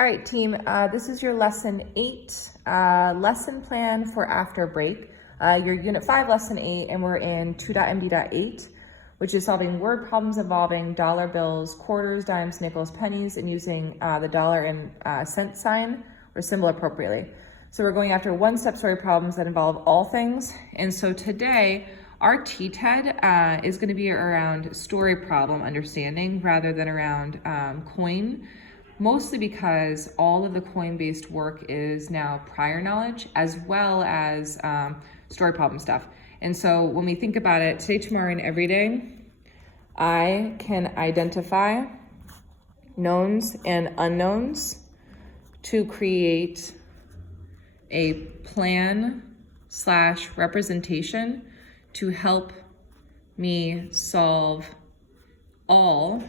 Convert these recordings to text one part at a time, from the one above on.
All right, team, this is your lesson 8 lesson plan for after break. Your unit 5 lesson 8, and we're in 2.md.8, which is solving word problems involving dollar bills, quarters, dimes, nickels, pennies, and using the dollar and cent sign or symbol appropriately. So we're going after one-step story problems that involve all things. And so today, our TTED is going to be around story problem understanding rather than around coin, mostly because all of the coin-based work is now prior knowledge as well as story problem stuff. And so when we think about it, today, tomorrow, and every day, I can identify knowns and unknowns to create a plan / representation to help me solve all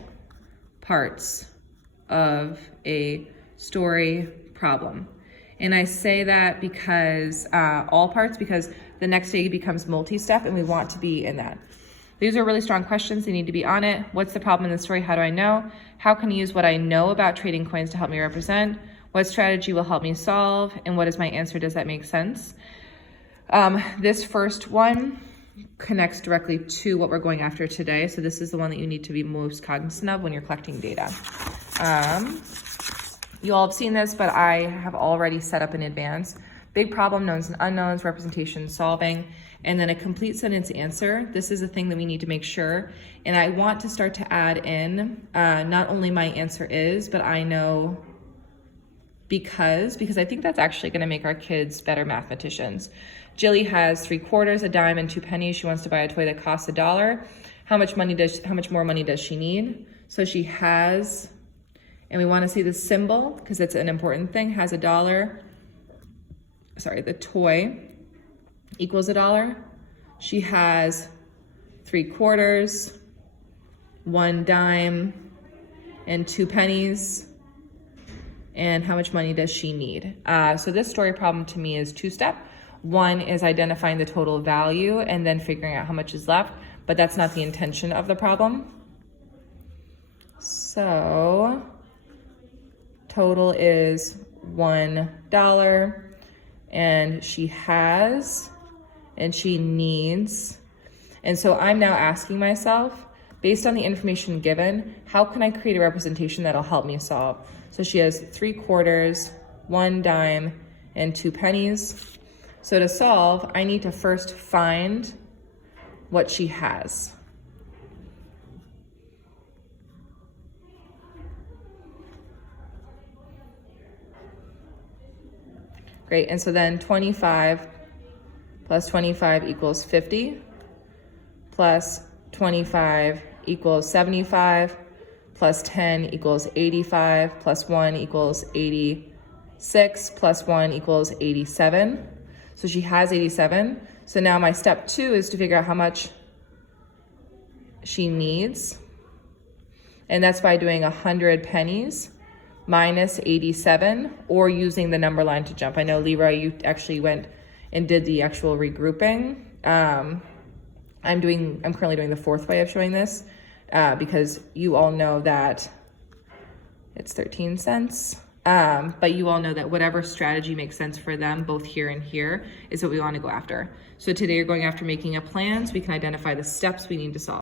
parts of a story problem. And I say that because all parts, because the next day becomes multi-step and we want to be in that. These are really strong questions. They need to be on it. What's the problem in the story? How do I know? How can I use what I know about trading coins to help me represent? What strategy will help me solve? And what is my answer? Does that make sense? This first one connects directly to what we're going after today. So this is the one that you need to be most cognizant of when you're collecting data. You all have seen this, but I have already set up in advance. Big problem, knowns and unknowns, representation, solving, and then a complete sentence answer. This is the thing that we need to make sure. And I want to start to add in not only my answer is, but I know because I think that's actually going to make our kids better mathematicians. Jilly has 3 quarters, a dime, and 2 pennies. She wants to buy a toy that costs $1. How much more money does she need? So she has, and we want to see the symbol because it's an important thing, has $1. Sorry, the toy equals $1. She has 3 quarters, 1 dime, and 2 pennies. And how much money does she need? So this story problem to me is 2-step. One is identifying the total value and then figuring out how much is left, but that's not the intention of the problem. So total is $1, and she has, and she needs. And so I'm now asking myself, based on the information given, how can I create a representation that'll help me solve? So she has 3 quarters, 1 dime, and 2 pennies. So to solve, I need to first find what she has. Great, and so then 25 plus 25 equals 50, plus 25 equals 75, plus 10 equals 85, plus 1 equals 86, plus 1 equals 87. So she has 87. So now my step 2 is to figure out how much she needs. And that's by doing 100 pennies minus 87, or using the number line to jump. I know, Leroy, you actually went and did the actual regrouping. I'm currently doing the 4th way of showing this because you all know that it's 13 cents. But you all know that whatever strategy makes sense for them, both here and here, is what we want to go after. So today you're going after making a plan so we can identify the steps we need to solve.